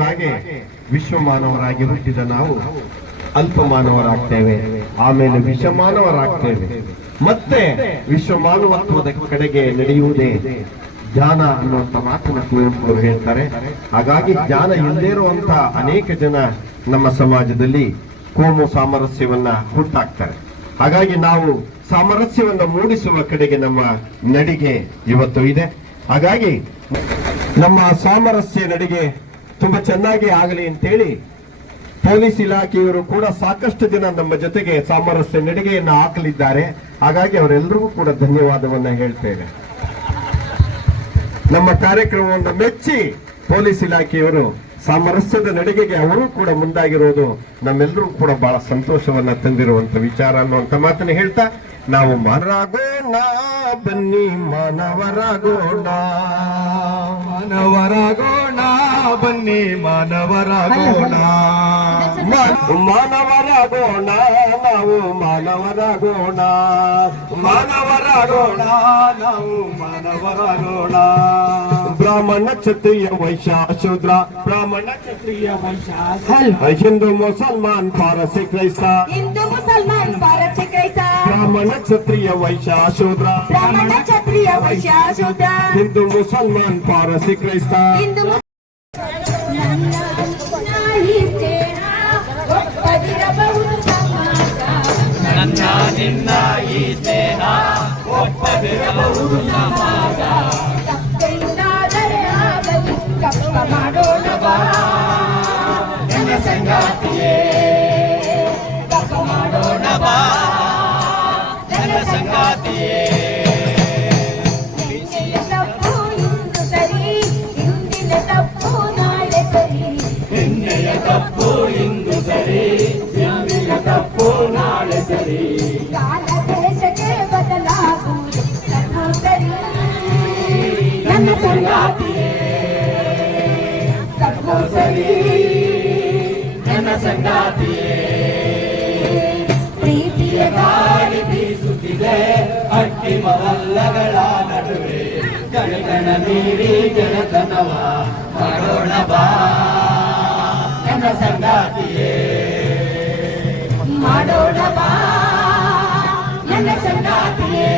ಹಾಗೆ ವಿಶ್ವ ಮಾನವರಾಗಿ ಹುಟ್ಟಿದ ನಾವು ಅಲ್ಪ ಮಾನವರಾಗ್ತೇವೆ ಆಮೇಲೆ ವಿಶ್ವ ಮಾನವರಾಗ್ತೇವೆ ಮತ್ತೆ ವಿಶ್ವ ಮಾನವತ್ವದ ಕಡೆಗೆ ನಡೆಯುವುದೇ ಜ್ಞಾನ ಅನ್ನುವಂತ ಮಾತನ್ನ ಕುವೆಂಪು ಹೇಳ್ತಾರೆ. ಹಾಗಾಗಿ ಜ್ಞಾನ ಇಲ್ಲದೇ ಇರುವಂತ ಅನೇಕ ಜನ ನಮ್ಮ ಸಮಾಜದಲ್ಲಿ ಕೋಮು ಸಾಮರಸ್ಯವನ್ನ ಹುಟ್ಟಾಕ್ತಾರೆ. ಹಾಗಾಗಿ ನಾವು ಸಾಮರಸ್ಯವನ್ನು ಮೂಡಿಸುವ ಕಡೆಗೆ ನಮ್ಮ ನಡಿಗೆ ಇವತ್ತು ಇದೆ. ಹಾಗಾಗಿ ನಮ್ಮ ಸಾಮರಸ್ಯ ನಡಿಗೆ ತುಂಬಾ ಚೆನ್ನಾಗಿ ಆಗಲಿ ಅಂತೇಳಿ ಪೊಲೀಸ್ ಇಲಾಖೆಯವರು ಕೂಡ ಸಾಕಷ್ಟು ಜನ ನಮ್ಮ ಜೊತೆಗೆ ಸಾಮರಸ್ಯ ನಡಿಗೆಯನ್ನು ಹಾಕಲಿದ್ದಾರೆ. ಹಾಗಾಗಿ ಅವರೆಲ್ಲರಿಗೂ ಕೂಡ ಧನ್ಯವಾದವನ್ನ ಹೇಳ್ತೇವೆ ನಮ್ಮ ಕಾರ್ಯಕ್ರಮವನ್ನು ಮೆಚ್ಚಿ ಪೊಲೀಸ್ ಇಲಾಖೆಯವರು ಸಾಮರಸ್ಯದ ನಡಿಗೆಗೆ ಅವರು ಕೂಡ ಮುಂದಾಗಿರೋದು ನಮ್ಮೆಲ್ಲರೂ ಕೂಡ ಬಹಳ ಸಂತೋಷವನ್ನ ತಂದಿರುವಂತ ವಿಚಾರ ಅನ್ನುವಂತ ಮಾತನ್ನು ಹೇಳ್ತಾ ನಾವು ಮಾನವರಾಗೋಣ ಬನ್ನಿ ಮಾನವರಾಗೋಣ ಮಾನವರಾಗೋಣ ಬನ್ನಿ ಮಾನವರಾಗೋಣ ಮಾನವರಾಗೋಣ ನಾವು ಮಾನವರಾಗೋಣ ಮಾನವರಾಗೋಣ ನಾವು ಮಾನವರಾಗೋಣ ಬ್ರಾಹ್ಮಣ ಕ್ಷತ್ರಿಯ ವೈಶ್ಯ ಶೂದ್ರ ಬ್ರಾಹ್ಮಣ ಕ್ಷತ್ರಿಯ ವೈಶ್ಯ ಹಿಂದೂ ಮುಸಲ್ಮಾನ್ ಪಾರಸಿ ಕ್ರೈಸ್ತ ಹಿಂದೂ ಮುಸಲ್ಮಾನ್ ಪಾರಸಿ ಕ್ರೈಸ್ತ బ్రాహ్మణ క్షత్రియ వైశ్య బ్రాహ్మణ క్షత్రియ వైశ్య హిందూ ముసల్మాన్ పారసి క్రైస్త నిన్న ఈ ತಪ್ಪು ಇಂದು ಸರಿ ಇಂದಿನ ತಪ್ಪು ನಾಳೆ ಸರಿ ನಿನ್ನೆಯ ತಪ್ಪು ಇಂದು ಸರಿ ಇಂದಿನ ತಪ್ಪು ನಾಳೆ ಸರಿ ಕಾಲ ದೇಶಕ್ಕೆ ಬದಲಾಗುವುದು ತಪ್ಪು ಸರಿ ನನ್ನ ಸಂಗಾತಿಯೇ ತಪ್ಪು ಸರಿ ನನ್ನ ಸಂಗಾತಿಯೇ ಗಣಗಣ ಜನತನವ, ಮಾಡೋಣ ಬಾ. ನನ್ನ ಸಂಗಾತಿಯೇ. ಮಾಡೋಣ ಬಾ. ನನ್ನ ಸಂಗಾತಿಯೇ.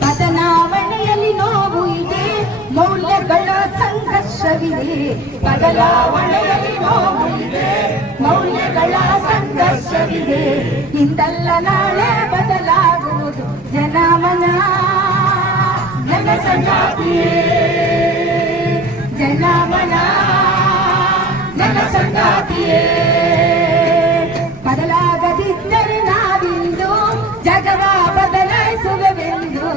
ಬದಲಾವಣೆಯಲ್ಲಿ ನೋವು ಇದೆ, ಮೌಲ್ಯಗಳ ಸಂಘರ್ಷವಿದೆ. ಬದಲಾವಣೆಯಲ್ಲಿ ನೋವು ಇದೆ, ಮೌಲ್ಯಗಳ ಸಂಘರ್ಷವಿದೆ. ಇಂದಲ್ಲ ನಾಳೆ ಬದಲಾಗುವುದು, ಜನಮನ. ಸಂಗಾತಿಯೇ ಜನಮನ ನನ್ನ ಸಂಗಾತಿಯೇ. ಬದಲಾಗದಿದ್ದರೆ ನಾವಿಂದು ಜಗವ ಬದಲಾಯಿಸುವೆವೆಂದು.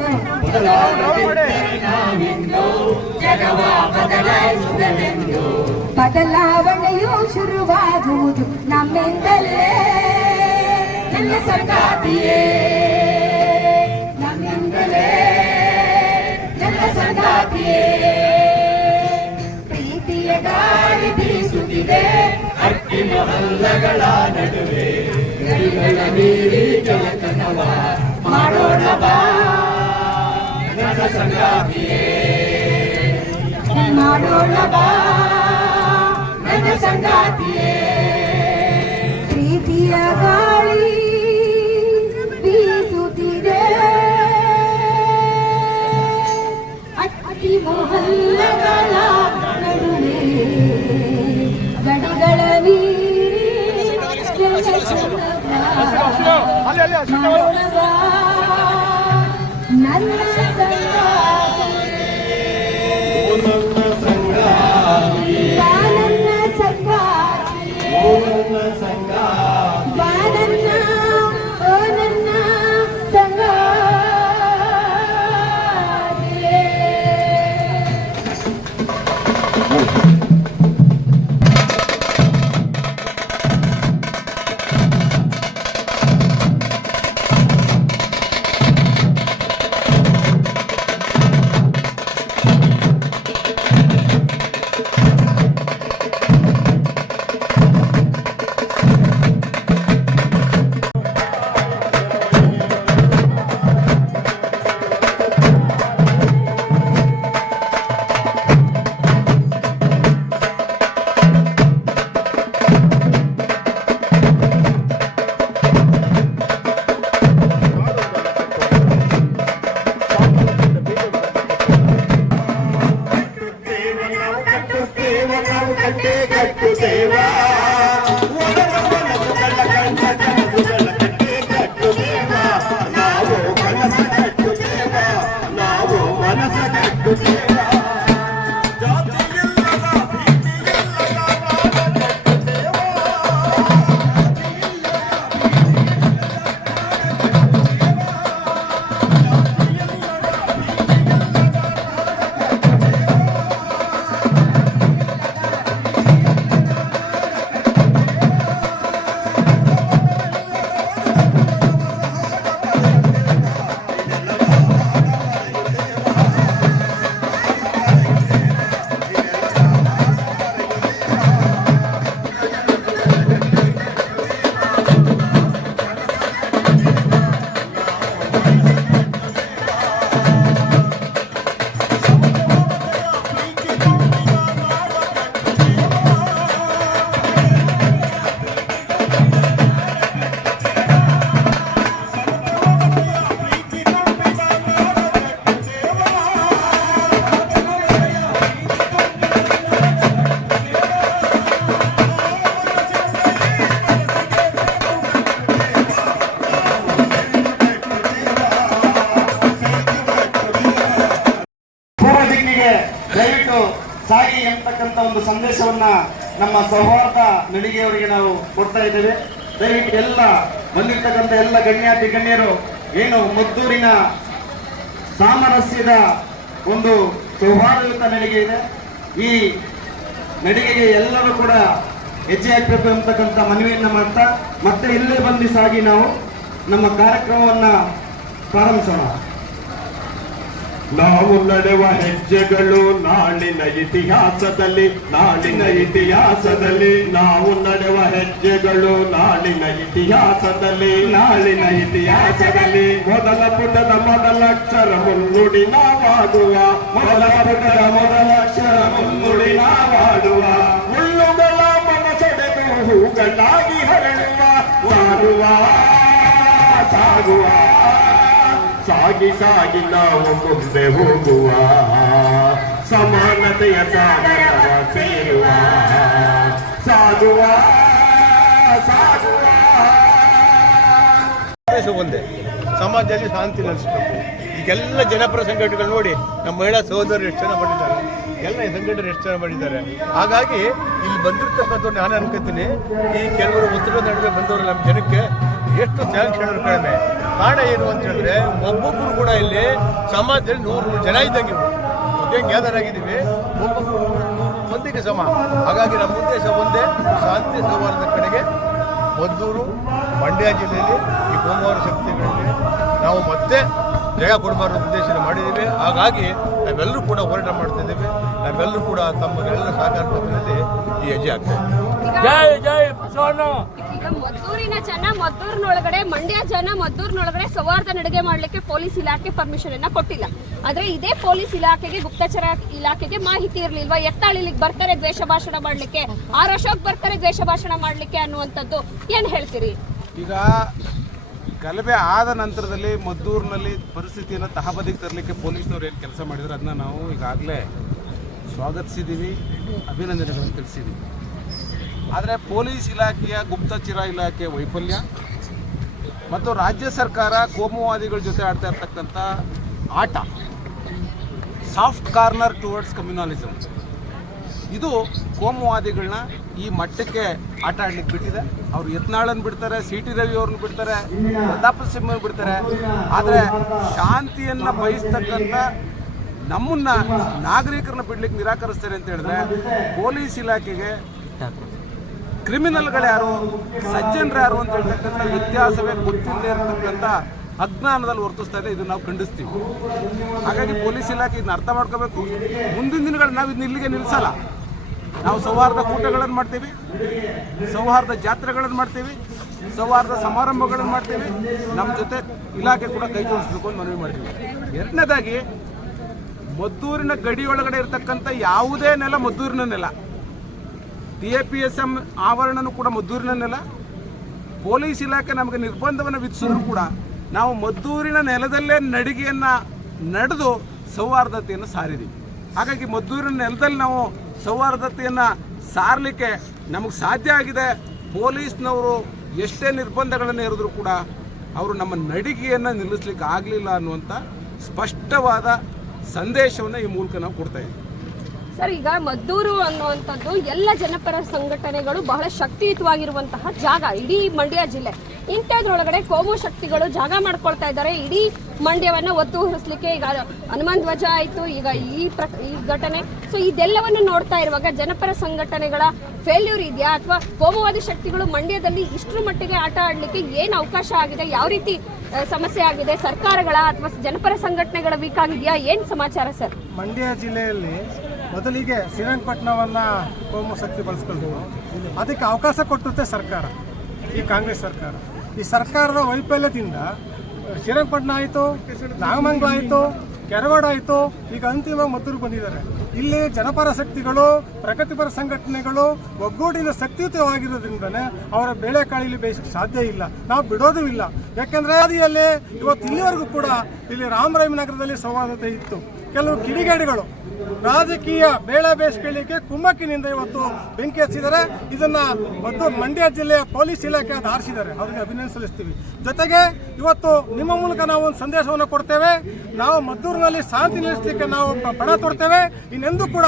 ಜಗವ ಬದಲಾಯಿಸುವೆವೆಂದು. ಬದಲಾವಣೆಯು ಶುರುವಾಗುವುದು ನಮ್ಮಿಂದಲೇ. ನನ್ನ ಸಂಗಾತಿಯೇ. ಮಹಲ್ಲಗಳ ನಡುವೆ ಗಡಿಗಳ ಮೀರಿ ಗೆಳತನವ ಮಾಡೋಣ ಬಾ. ನನ್ನ ಸಂಗಾತಿಯೇ ಮಾಡೋಣ ಬಾ. గగనము కంటే కట్టు దేవా. ಒಂದು ಸಂದೇಶವನ್ನ ನಮ್ಮ ಸೌಹಾರ್ದ ನಡಿಗೆಯವರಿಗೆ ನಾವು ಕೊಡ್ತಾ ಇದ್ದೇವೆ. ದಯವಿಟ್ಟು ಎಲ್ಲ ಬಂದಿರ್ತಕ್ಕಂಥ ಎಲ್ಲ ಗಣ್ಯಾತಿ ಗಣ್ಯರು, ಏನು ಮದ್ದೂರಿನ ಸಾಮರಸ್ಯದ ಒಂದು ಸೌಹಾರ್ದಯುತ ನಡಿಗೆ ಇದೆ. ಈ ನಡಿಗೆಗೆ ಎಲ್ಲರೂ ಕೂಡ ಹೆಜ್ಜೆ ಹಾಕಬೇಕು ಅಂತಕ್ಕಂಥ ಮನವಿಯನ್ನು ಮಾಡ್ತಾ, ಮತ್ತೆ ಇಲ್ಲೇ ಬಂದು ಸಾಗಿ ನಾವು ನಮ್ಮ ಕಾರ್ಯಕ್ರಮವನ್ನ ಪ್ರಾರಂಭಿಸೋಣ. ನಾವು ನಡೆವ ಹೆಜ್ಜೆಗಳು ನಾಳಿನ ಇತಿಹಾಸದಲ್ಲಿ ನಾಳಿನ ಇತಿಹಾಸದಲ್ಲಿ. ನಾವು ನಡೆವ ಹೆಜ್ಜೆಗಳು ನಾಳಿನ ಇತಿಹಾಸದಲ್ಲಿ ನಾಳಿನ ಇತಿಹಾಸದಲ್ಲಿ. ಮೊದಲ ಪುಟದ ಮೊದಲ ಅಕ್ಷರ ಮುನ್ನುಡಿ ನಾವಾಗುವ ಮೊದಲ ಪುಟದ ಮೊದಲ ಅಕ್ಷರ ಮುನ್ನುಡಿ ನಾವಾಡುವ. ಮುಳ್ಳುಗಳ ಮನಸೆಡೆದು ಹೂಗಳಾಗಿ ಹರಡುವ ಸಾಗುವ. ಸಾಗಿ ಸಾಗಿ ನಾವು ಮುಂದೆ ಹೋಗುವ. ಸಮಾನತೆಯ ಸಾಗರವ ಸೇರುವ. ಸಾಗುವ ಸಾಗುವ. ಒಂದೇ. ಸಮಾಜದಲ್ಲಿ ಶಾಂತಿ ನೆಲೆಸಬೇಕು ಈಗೆಲ್ಲ ಜನಪರ ಸಂಘಟನೆಗಳು ನೋಡಿ, ನಮ್ಮ ಮಹಿಳಾ ಸಹೋದರರು ಎಷ್ಟು ಜನ ಮಾಡಿದ್ದಾರೆ ಎಲ್ಲ ಈ ಸಂಘಟನೆ ಎಷ್ಟು ಜನ ಮಾಡಿದ್ದಾರೆ ಹಾಗಾಗಿ ಇಲ್ಲಿ ಬಂದಿರ್ತಕ್ಕಂಥ ನಾನು ಅನ್ಕೋತೀನಿ. ಈ ಕೆಲವರು ಉತ್ತರ ನಡುವೆ ಬಂದವರು ನಮ್ಮ ಜನಕ್ಕೆ. ಎಷ್ಟು ತ್ಯಾಂಕ್ಸ್ ಹೇಳಿದ್ರು ಕಡಿಮೆ. ಕಾರಣ ಏನು ಅಂತ ಹೇಳಿದ್ರೆ ಒಬ್ಬೊಬ್ಬರು ಕೂಡ ಇಲ್ಲಿ ಸಮಾಜದಲ್ಲಿ ನೂರು ಜನ ಇದ್ದಂಗೆ ಮತ್ತೆ ಗ್ಯಾದರ್ ಆಗಿದ್ದೀವಿ? ಒಬ್ಬೊಬ್ಬರು ಮಂದಿಗೆ ಸಮ. ಹಾಗಾಗಿ ನಮ್ಮ ಉದ್ದೇಶ ಒಂದೇ, ಶಾಂತಿ ಸೌಹಾರ್ದ ಕಡೆಗೆ ಮದ್ದೂರು ಮಂಡ್ಯ ಜಿಲ್ಲೆಯಲ್ಲಿ ಈ ಕೋಮವಾರ ಶಕ್ತಿಗಳಲ್ಲಿ ನಾವು ಮತ್ತೆ ಜಯ ಕೊಡಬಾರದು ಉದ್ದೇಶ ಮಾಡಿದ್ದೀವಿ. ಹಾಗಾಗಿ ನಾವೆಲ್ಲರೂ ಕೂಡ ಹೋರಾಟ ಮಾಡ್ತಾ ಇದ್ದೀವಿ. ನಾವೆಲ್ಲರೂ ಕೂಡ ತಮ್ಮಗೆಲ್ಲ ಸಹಕಾರ ಪತ್ರದಲ್ಲಿ ಈ ಹೆಜ್ಜೆ ಆಗ್ತಾ ಇದ್ದೀವಿ. ಈಗ ಮದ್ದೂರಿನ ಜನ ಮದ್ದೂರಿನೊಳಗಡೆ, ಮಂಡ್ಯ ಜನ ಮದ್ದೂರಿನೊಳಗಡೆ ಸೌಹಾರ್ದ ನಡಿಗೆ ಮಾಡಲಿಕ್ಕೆ ಪೊಲೀಸ್ ಇಲಾಖೆ ಪರ್ಮಿಷನ್ ಅನ್ನ ಕೊಟ್ಟಿಲ್ಲ. ಆದ್ರೆ ಇದೇ ಪೊಲೀಸ್ ಇಲಾಖೆಗೆ, ಗುಪ್ತಚರ ಇಲಾಖೆಗೆ ಮಾಹಿತಿ ಇರಲಿಲ್ವಾ? ಎತ್ತಾಳಿಲಿಗೆ ಬರ್ತಾರೆ, ದ್ವೇಷ ಭಾಷಣ ಮಾಡ್ಲಿಕ್ಕೆ. ಆರ್ ಅಶೋಕ್ ಬರ್ತಾರೆ, ದ್ವೇಷ ಭಾಷಣ ಮಾಡ್ಲಿಕ್ಕೆ ಅನ್ನುವಂಥದ್ದು ಏನ್ ಹೇಳ್ತೀರಿ? ಈಗ ಗಲಭೆ ಆದ ನಂತರದಲ್ಲಿ ಮದ್ದೂರಿನಲ್ಲಿ ಪರಿಸ್ಥಿತಿಯನ್ನು ತಹಬದಿಗೆ ತರಲಿಕ್ಕೆ ಪೊಲೀಸ್ನವ್ರು ಏನು ಕೆಲಸ ಮಾಡಿದ್ರು? ಅದನ್ನ ನಾವು ಈಗಾಗಲೇ ಸ್ವಾಗತಿಸಿದ್ದೀವಿ ಅಭಿನಂದನೆಗಳನ್ನು ತಿಳಿಸಿದ್ದೀವಿ ಆದರೆ ಪೊಲೀಸ್ ಇಲಾಖೆಯ ಗುಪ್ತಚರ ಇಲಾಖೆಯ ವೈಫಲ್ಯ ಮತ್ತು ರಾಜ್ಯ ಸರ್ಕಾರ ಕೋಮುವಾದಿಗಳ ಜೊತೆ ಆಡ್ತಾ ಇರ್ತಕ್ಕಂಥ ಆಟ. ಸಾಫ್ಟ್ ಕಾರ್ನರ್ ಟುವರ್ಡ್ಸ್ ಕಮ್ಯುನಾಲಿಸಮ್ ಇದು ಕೋಮುವಾದಿಗಳನ್ನ ಈ ಮಟ್ಟಕ್ಕೆ ಆಟ ಆಡ್ಲಿಕ್ಕೆ ಬಿಟ್ಟಿದೆ. ಅವ್ರು ಯತ್ನಾಳನ್ ಬಿಡ್ತಾರೆ, ಸಿ. ಟಿ. ರವಿ ಅವ್ರನ್ನ ಬಿಡ್ತಾರೆ, ಪ್ರತಾಪ ಸಿಂಹನ್ ಬಿಡ್ತಾರೆ. ಆದರೆ ಶಾಂತಿಯನ್ನು ಬಯಸ್ತಕ್ಕಂಥ ನಮ್ಮನ್ನ ನಾಗರಿಕರನ್ನ ಬಿಡ್ಲಿಕ್ಕೆ ನಿರಾಕರಿಸ್ತಾರೆ ಅಂತ ಹೇಳಿದ್ರೆ ಪೊಲೀಸ್ ಇಲಾಖೆಗೆ ಕ್ರಿಮಿನಲ್ಗಳು ಯಾರು? ಸಜ್ಜನರು ಯಾರು ಅಂತ ಹೇಳ್ತಕ್ಕಂಥ ವ್ಯತ್ಯಾಸವೇ ಗೊತ್ತಿಲ್ಲದೆ ಇರತಕ್ಕಂಥ ಅಜ್ಞಾನದಲ್ಲಿ ವರ್ತಿಸ್ತಾ ಇದೆ ಇದು ನಾವು ಖಂಡಿಸ್ತೀವಿ. ಹಾಗಾಗಿ ಪೊಲೀಸ್ ಇಲಾಖೆ ಇದನ್ನ ಅರ್ಥ ಮಾಡ್ಕೋಬೇಕು. ಮುಂದಿನ ದಿನಗಳು ನಾವು ಇದನ್ನ ಇಲ್ಲಿಗೆ ನಿಲ್ಲಿಸಲ್ಲ ನಾವು ಸೌಹಾರ್ದ ಕೂಟಗಳನ್ನು ಮಾಡ್ತೀವಿ, ಸೌಹಾರ್ದ ಜಾತ್ರೆಗಳನ್ನು ಮಾಡ್ತೀವಿ, ಸೌಹಾರ್ದ ಸಮಾರಂಭಗಳನ್ನು ಮಾಡ್ತೀವಿ. ನಮ್ಮ ಜೊತೆ ಇಲಾಖೆ ಕೂಡ ಕೈ ಜೋಡಿಸ್ಬೇಕು ಅಂತ ಮನವಿ ಮಾಡ್ತೀವಿ. ಎರಡನೇದಾಗಿ, ಮದ್ದೂರಿನ ಗಡಿ ಒಳಗಡೆ ಇರತಕ್ಕಂಥ ಯಾವುದೇ ನೆಲ ಮದ್ದೂರಿನ ನೆಲ. T A P S M ಆವರಣನೂ ಕೂಡ ಮದ್ದೂರಿನ ನೆಲ. ಪೊಲೀಸ್ ಇಲಾಖೆ ನಮಗೆ ನಿರ್ಬಂಧವನ್ನು ವಿಧಿಸಿದ್ರು ಕೂಡ ನಾವು ಮದ್ದೂರಿನ ನೆಲದಲ್ಲೇ ನಡಿಗೆಯನ್ನು ನಡೆದು ಸೌಹಾರ್ದತೆಯನ್ನು ಸಾರಿದ್ದೀವಿ ಹಾಗಾಗಿ ಮದ್ದೂರಿನ ನೆಲದಲ್ಲಿ ನಾವು ಸೌಹಾರ್ದತೆಯನ್ನು ಸಾರಲಿಕ್ಕೆ ನಮಗೆ ಸಾಧ್ಯ ಆಗಿದೆ. ಪೊಲೀಸ್ನವರು ಎಷ್ಟೇ ನಿರ್ಬಂಧಗಳನ್ನು ಇರಿದ್ರೂ ಕೂಡ ಅವರು ನಮ್ಮ ನಡಿಗೆಯನ್ನು ನಿಲ್ಲಿಸ್ಲಿಕ್ಕೆ ಆಗಲಿಲ್ಲ ಅನ್ನುವಂಥ ಸ್ಪಷ್ಟವಾದ ಸಂದೇಶವನ್ನು ಈ ಮೂಲಕ ನಾವು ಕೊಡ್ತಾ ಇದ್ದೀವಿ. ಸರ್, ಈಗ ಮದ್ದೂರು ಅನ್ನುವಂಥದ್ದು ಎಲ್ಲ ಜನಪರ ಸಂಘಟನೆಗಳು ಬಹಳ ಶಕ್ತಿಯುತವಾಗಿರುವಂತಹ ಜಾಗ ಇಡೀ ಮಂಡ್ಯ ಜಿಲ್ಲೆ. ಇಂಥದ್ರೊಳಗಡೆ ಕೋಮು ಶಕ್ತಿಗಳು ಜಾಗ ಮಾಡ್ಕೊಳ್ತಾ ಇದ್ದಾರೆ. ಇಡೀ ಮಂಡ್ಯವನ್ನ ಒತ್ತು ಹರಿಸ್ಲಿಕ್ಕೆ ಈಗ ಹನುಮಾನ್ ಧ್ವಜ ಆಯ್ತು, ಈಗ ಈ ಪ್ರ, ಈ ಘಟನೆ. ಸೊ ಇದೆಲ್ಲವನ್ನು ನೋಡ್ತಾ ಇರುವಾಗ ಜನಪರ ಸಂಘಟನೆಗಳ ಫೇಲ್ಯೂರ್ ಇದೆಯಾ? ಅಥವಾ ಕೋಮುವಾದಿ ಶಕ್ತಿಗಳು ಮಂಡ್ಯದಲ್ಲಿ ಇಷ್ಟರ ಮಟ್ಟಿಗೆ ಆಟ ಆಡ್ಲಿಕ್ಕೆ ಏನು ಅವಕಾಶ ಆಗಿದೆ? ಯಾವ ರೀತಿ ಸಮಸ್ಯೆ ಆಗಿದೆ? ಸರ್ಕಾರಗಳ ಅಥವಾ ಜನಪರ ಸಂಘಟನೆಗಳ ವೀಕ್ ಆಗಿದೆಯಾ? ಏನು ಸಮಾಚಾರ ಸರ್? ಮಂಡ್ಯ ಜಿಲ್ಲೆಯಲ್ಲಿ ಮೊದಲಿಗೆ ಶ್ರೀರಂಗಪಟ್ಟಣವನ್ನು ಕೋಮು ಶಕ್ತಿ ಬಳಸ್ಕೊಂಡು ಅದಕ್ಕೆ ಅವಕಾಶ ಕೊಟ್ಟುತ್ತೆ ಸರ್ಕಾರ, ಈ ಕಾಂಗ್ರೆಸ್ ಸರ್ಕಾರ. ಈ ಸರ್ಕಾರದ ವೈಫಲ್ಯದಿಂದ ಶ್ರೀರಂಗಪಟ್ಟಣ ಆಯಿತು, ನಾಗಮಂಗಲ ಆಯಿತು ಕೆರಗೋಡ ಆಯಿತು, ಈಗ ಅಂತಿಮ ಮದ್ದೂರು ಬಂದಿದ್ದಾರೆ. ಇಲ್ಲಿ ಜನಪರ ಶಕ್ತಿಗಳು, ಪ್ರಗತಿಪರ ಸಂಘಟನೆಗಳು ಒಗ್ಗೂಡಿನ ಶಕ್ತಿಯುತವಾಗಿರೋದ್ರಿಂದನೇ ಅವರ ಬೇಳೆ ಕಾಳಿಲಿ ಬೇಯಿಸಕ್ಕೆ ಸಾಧ್ಯ ಇಲ್ಲ. ನಾವು ಬಿಡೋದು ಇಲ್ಲ. ಯಾಕೆಂದ್ರೆ ಅದಿಯಲ್ಲಿ ಇವತ್ತು ಇಲ್ಲಿವರೆಗೂ ಕೂಡ ಇಲ್ಲಿ ರಾಮರಾಯನಗರದಲ್ಲಿ ಸೌಹಾರ್ದತೆ ಇತ್ತು. ಕೆಲವು ಕಿಡಿಗೇಡಿಗಳು ರಾಜಕೀಯ ಬೇಳ ಬೇಯಿಸ್ಕೊಳ್ಳಿಕ್ಕೆ ಕುಮ್ಮಕ್ಕಿನಿಂದ ಇವತ್ತು ಬೆಂಕಿ ಹಚ್ಚಿದ್ದಾರೆ. ಇದನ್ನ ಮತ್ತು ಮಂಡ್ಯ ಜಿಲ್ಲೆಯ ಪೊಲೀಸ್ ಇಲಾಖೆ ಅದು ಅವರಿಗೆ ಅಭಿನಂದನೆ ಸಲ್ಲಿಸ್ತೀವಿ. ಜೊತೆಗೆ ಇವತ್ತು ನಿಮ್ಮ ಮೂಲಕ ನಾವು ಒಂದು ಸಂದೇಶವನ್ನು ಕೊಡ್ತೇವೆ. ನಾವು ಮದ್ದೂರಿನಲ್ಲಿ ಶಾಂತಿ ನಿಲ್ಲಿಸಲಿಕ್ಕೆ ನಾವು ಪಣ ತೊಡ್ತೇವೆ. ಇನ್ನೆಂದೂ ಕೂಡ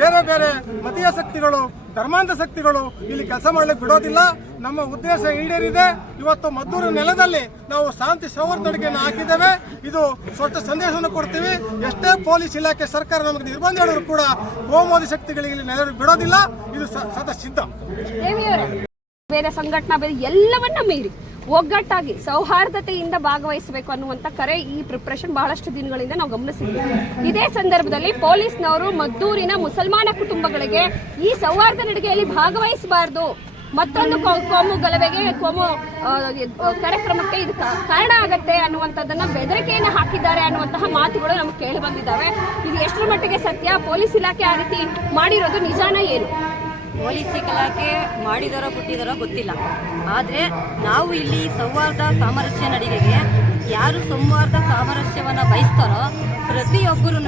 ಬೇರೆ ಬೇರೆ ಮತೀಯ ಶಕ್ತಿಗಳು ಧರ್ಮಾಂಧ ಶಕ್ತಿಗಳು ಇಲ್ಲಿ ಕೆಲಸ ಮಾಡಲಿಕ್ಕೆ ಬಿಡೋದಿಲ್ಲ. ನಮ್ಮ ಉದ್ದೇಶ ಈಡೇರಿದೆ. ಇವತ್ತು ಮದ್ದೂರು ನೆಲದಲ್ಲಿ ನಾವು ಶಾಂತಿ ಸಂವರ್ಧನೆಯನ್ನು ಹಾಕಿದ್ದೇವೆ. ಇದು ಸ್ವಚ್ಛ ಸಂದೇಶವನ್ನು ಕೊಡ್ತೀವಿ. ಎಷ್ಟೇ ಪೊಲೀಸ್ ಇಲಾಖೆ ಸರ್ಕಾರ ನಮಗೆ ನಿರ್ಬಂಧ ಹೇಳಿದ್ರು ಕೂಡ ಕೋಮೋದಿ ಶಕ್ತಿಗಳಿಗೆ ಇಲ್ಲಿ ನೆಲ ಬಿಡೋದಿಲ್ಲ. ಇದು ಸದಾ ಸಿದ್ಧ. ಬೇರೆ ಸಂಘಟನಾ ಬೇರೆ ಎಲ್ಲವನ್ನ ಮೀರಿ ಒಗ್ಗಟ್ಟಾಗಿ ಸೌಹಾರ್ದತೆಯಿಂದ ಭಾಗವಹಿಸಬೇಕು ಅನ್ನುವಂತ ಕರೆ ಈ ಪ್ರಿಪ್ರೇಷನ್ ಬಹಳಷ್ಟು ದಿನಗಳಿಂದ ನಾವು ಗಮನಿಸಿದ್ದೀವಿ ಇದೇ ಸಂದರ್ಭದಲ್ಲಿ ಪೊಲೀಸ್ನವರು ಮದ್ದೂರಿನ ಮುಸಲ್ಮಾನ ಕುಟುಂಬಗಳಿಗೆ ಈ ಸೌಹಾರ್ದ ನಡಿಗೆಯಲ್ಲಿ ಭಾಗವಹಿಸಬಾರದು. ಮತ್ತೊಂದು ಕೋಮು ಗಲಭೆಗೆ, ಕೋಮು ಕಾರ್ಯಕ್ರಮಕ್ಕೆ ಇದು ಕಾರಣ ಆಗತ್ತೆ ಅನ್ನುವಂಥದ್ದನ್ನ ಬೆದರಿಕೆಯನ್ನು ಹಾಕಿದ್ದಾರೆ ಅನ್ನುವಂತಹ ಮಾತುಗಳು ನಮ್ಗೆ ಕೇಳಿ ಬಂದಿದ್ದಾವೆ. ಇದು ಎಷ್ಟರ ಮಟ್ಟಿಗೆ ಸತ್ಯ? ಪೊಲೀಸ್ ಇಲಾಖೆ ಆ ರೀತಿ ಮಾಡಿರೋದು ನಿಜಾನ ಏನು? ಪೊಲೀಸ್ ಇಲಾಖೆ ಮಾಡಿದಾರೋ ಬಿಟ್ಟಿದಾರೋ ಗೊತ್ತಿಲ್ಲ. ಆದರೆ ನಾವು ಇಲ್ಲಿ ಸೌಹಾರ್ದ ಸಾಮರಸ್ಯ ನಡಿಗೆಗೆ ಯಾರು ಸಂವಾದ ಸಾಮರಸ್ಯವನ್ನು ಬಯಸ್ತಾರೋ ಪ್ರತಿಯೊಬ್ಬರೂ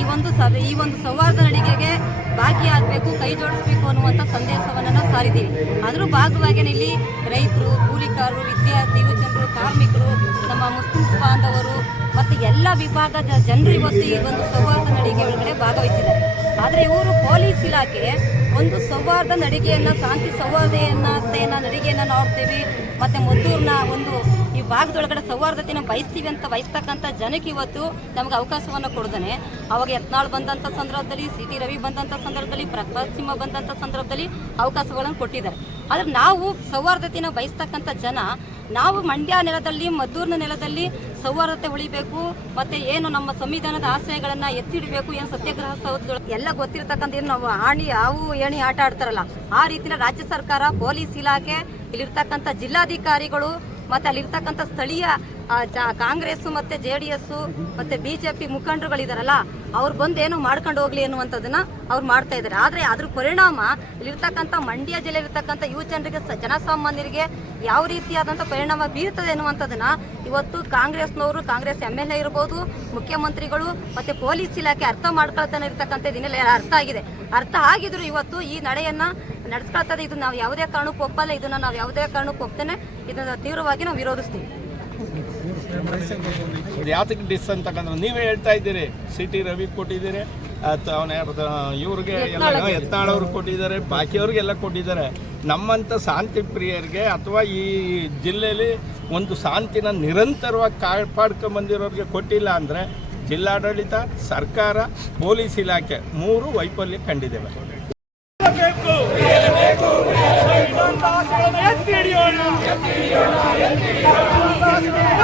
ಈ ಒಂದು ಸಭೆ, ಈ ಒಂದು ಸೌಹಾರ್ದ ನಡಿಗೆಗೆ ಭಾಗಿಯಾಗಬೇಕು ಕೈ ಜೋಡಿಸ್ಬೇಕು ಅನ್ನುವಂಥ ಸಂದೇಶವನ್ನು ನಾವು ಸಾರಿದ್ದೀವಿ. ಅದರ ಭಾಗವಾಗಿ ಇಲ್ಲಿ ರೈತರು, ಕೂಲಿಕಾರರು ವಿದ್ಯಾರ್ಥಿ ಯುವಜನರು ಕಾರ್ಮಿಕರು, ನಮ್ಮ ಮುಸ್ಲಿಂ ಬಾಂಧವರು ಮತ್ತು ಎಲ್ಲ ವಿಭಾಗದ ಜನರು ಇವತ್ತು ಈ ಒಂದು ಸೌಹಾರ್ದ ನಡಿಗೆ ಒಳಗಡೆ ಭಾಗವಹಿಸಿದ್ದಾರೆ. ಆದರೆ ಇವರು ಪೊಲೀಸ್ ಇಲಾಖೆ ಒಂದು ಸೌಹಾರ್ದ ನಡಿಗೆಯನ್ನು, ಶಾಂತಿ ಸೌಹಾರ್ದೆಯನ್ನ ನಡಿಗೆಯನ್ನ ನೋಡ್ತೀವಿ. ಮತ್ತು ಮದ್ದೂರ್ನ ಒಂದು ಈ ಭಾಗದೊಳಗಡೆ ಸೌಹಾರ್ದತೆಯನ್ನು ಬಯಸ್ತೀವಿ ಅಂತ ಬಯಸ್ತಕ್ಕಂಥ ಜನಕ್ಕೆ ಇವತ್ತು ನಮಗೆ ಅವಕಾಶವನ್ನು ಕೊಡ್ದಾನೆ. ಅವಾಗ ಯತ್ನಾಳ್ ಬಂದಂಥ ಸಂದರ್ಭದಲ್ಲಿ ಸಿ ಟಿ ರವಿ ಬಂದಂಥ ಸಂದರ್ಭದಲ್ಲಿ ಪ್ರಕಾಶ್ ಸಿಂಹ ಬಂದಂಥ ಸಂದರ್ಭದಲ್ಲಿ ಅವಕಾಶಗಳನ್ನು ಕೊಟ್ಟಿದ್ದಾರೆ. ಆದರೆ ನಾವು ಸೌಹಾರ್ದತೆಯನ್ನ ಬಯಸ್ತಕ್ಕಂಥ ಜನ, ನಾವು ಮಂಡ್ಯ ನೆಲದಲ್ಲಿ, ಮದ್ದೂರಿನ ನೆಲದಲ್ಲಿ ಸೌಹಾರ್ದತೆ ಉಳಿಬೇಕು, ಮತ್ತೆ ಏನು ನಮ್ಮ ಸಂವಿಧಾನದ ಆಶಯಗಳನ್ನ ಎತ್ತಿಡಬೇಕು ಏನು ಸತ್ಯಾಗ್ರಹ ಸೌಧಗಳು, ಎಲ್ಲ ಗೊತ್ತಿರತಕ್ಕಂಥ ಏನು ನಾವು ಆಣಿ, ಹಾವು, ಏಣಿ ಆಟ ಆಡ್ತಾರಲ್ಲ, ಆ ರೀತಿಯ ರಾಜ್ಯ ಸರ್ಕಾರ, ಪೊಲೀಸ್ ಇಲಾಖೆ, ಇಲ್ಲಿರ್ತಕ್ಕಂಥ ಜಿಲ್ಲಾಧಿಕಾರಿಗಳು, ಮತ್ತೆ ಅಲ್ಲಿರ್ತಕ್ಕಂಥ ಸ್ಥಳೀಯ ಕಾಂಗ್ರೆಸ್ ಮತ್ತೆ ಜೆ ಡಿ ಎಸ್ ಮತ್ತೆ ಬಿಜೆಪಿ ಮುಖಂಡರುಗಳಿದಾರಲ್ಲ, ಅವ್ರು ಬಂದು ಏನು ಮಾಡ್ಕೊಂಡು ಹೋಗ್ಲಿ ಅನ್ನುವಂಥದ್ದನ್ನ ಅವ್ರು ಮಾಡ್ತಾ ಇದ್ದಾರೆ ಆದ್ರೆ ಅದ್ರ ಪರಿಣಾಮ ಇಲ್ಲಿರ್ತಕ್ಕಂಥ ಮಂಡ್ಯ ಜಿಲ್ಲೆಯಲ್ಲಿರ್ತಕ್ಕಂಥ ಯುವ ಜನರಿಗೆ ಜನಸಾಮಾನ್ಯರಿಗೆ ಯಾವ ರೀತಿಯಾದಂಥ ಪರಿಣಾಮ ಬೀರ್ತದೆ ಅನ್ನುವಂಥದ್ದನ್ನ ಇವತ್ತು ಕಾಂಗ್ರೆಸ್ನವರು, ಕಾಂಗ್ರೆಸ್ ಎಂ ಎಲ್ ಎ ಇರ್ಬೋದು, ಮುಖ್ಯಮಂತ್ರಿಗಳು ಮತ್ತೆ ಪೊಲೀಸ್ ಇಲಾಖೆ ಅರ್ಥ ಮಾಡ್ಕೊಳ್ತಾನೆ ಇರ್ತಕ್ಕಂಥ ದಿನ ಅರ್ಥ ಆಗಿದೆ. ಅರ್ಥ ಆಗಿದ್ರು ಇವತ್ತು ಈ ನಡೆಯನ್ನ ನಡೆಸ್ಕೊಳ್ತದೆ. ಇದು ನಾವು ಯಾವುದೇ ಕಾರಣಕ್ಕೂ ಒಪ್ಪಲ್ಲ. ಇದನ್ನ ನಾವು ಯಾವುದೇ ಕಾರಣಕ್ಕೂ ಒಪ್ತೇನೆ. ಇದನ್ನ ತೀವ್ರವಾಗಿ ನಾವು ವಿರೋಧಿಸ್ತೀವಿ. ಯಾತಕ್ಕೆ ಡಿಸ್ ಅಂತಕ್ಕಂದ್ರೆ ನೀವೇ ಹೇಳ್ತಾ ಇದ್ದೀರಿ. ಸಿ ಟಿ ರವಿ ಕೊಟ್ಟಿದ್ದೀರಿ. ಅಥವಾ ಅವನ ಇವ್ರಿಗೆ ಎಲ್ಲ ಯತ್ನಾಳವ್ರಿಗೆ ಕೊಟ್ಟಿದ್ದಾರೆ ಬಾಕಿಯವ್ರಿಗೆಲ್ಲ ಕೊಟ್ಟಿದ್ದಾರೆ. ನಮ್ಮಂಥ ಶಾಂತಿ ಪ್ರಿಯರಿಗೆ ಅಥವಾ ಈ ಜಿಲ್ಲೆಯಲ್ಲಿ ಒಂದು ಶಾಂತಿನ ನಿರಂತರವಾಗಿ ಕಾಪಾಡ್ಕೊಂಬಂದಿರೋರಿಗೆ ಕೊಟ್ಟಿಲ್ಲ ಅಂದರೆ ಜಿಲ್ಲಾಡಳಿತ ಸರ್ಕಾರ ಪೊಲೀಸ್ ಇಲಾಖೆ ಮೂರು ವೈಫಲ್ಯ ಕಂಡಿದ್ದೇವೆ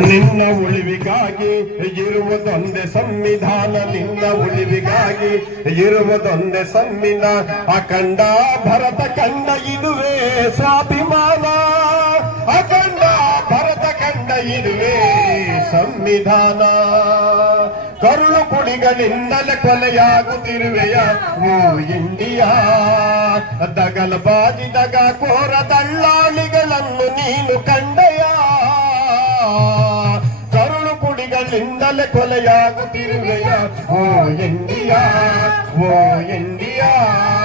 ನಿನ್ನ ಉಳಿವಿಗಾಗಿ ಇರುವುದೊಂದೇ ಸಂವಿಧಾನ ನಿನ್ನ ಉಳಿವಿಗಾಗಿ ಇರುವುದೊಂದೇ ಸಂವಿಧಾನ. ಅಖಂಡ ಭರತ ಕಂಡ ಇದುವೇ ಸ್ವಾಭಿಮಾನ. ಅಖಂಡ ಭರತ ಕಂಡ ಇದುವೇ ಸಂವಿಧಾನ. ಕರುಳು ಕುಡಿಗಳಿಂದಲೇ ಕೊಲೆಯಾಗುತ್ತಿರುವೆಯ ಓ ಇಂಡಿಯಾ. ದಗಲ ಬಾಜಿ ದಗ ಕೋರ ದಳ್ಳಾಳಿಗಳನ್ನು ನೀನು ಕಂಡೆಯ? ಕರುಳು ಕುಡಿಗಳಿಂದಲೇ ಕೊಲೆಯಾಗುತ್ತಿರುವೆಯ ಓ ಇಂಡಿಯಾ ಓ ಇಂಡಿಯಾ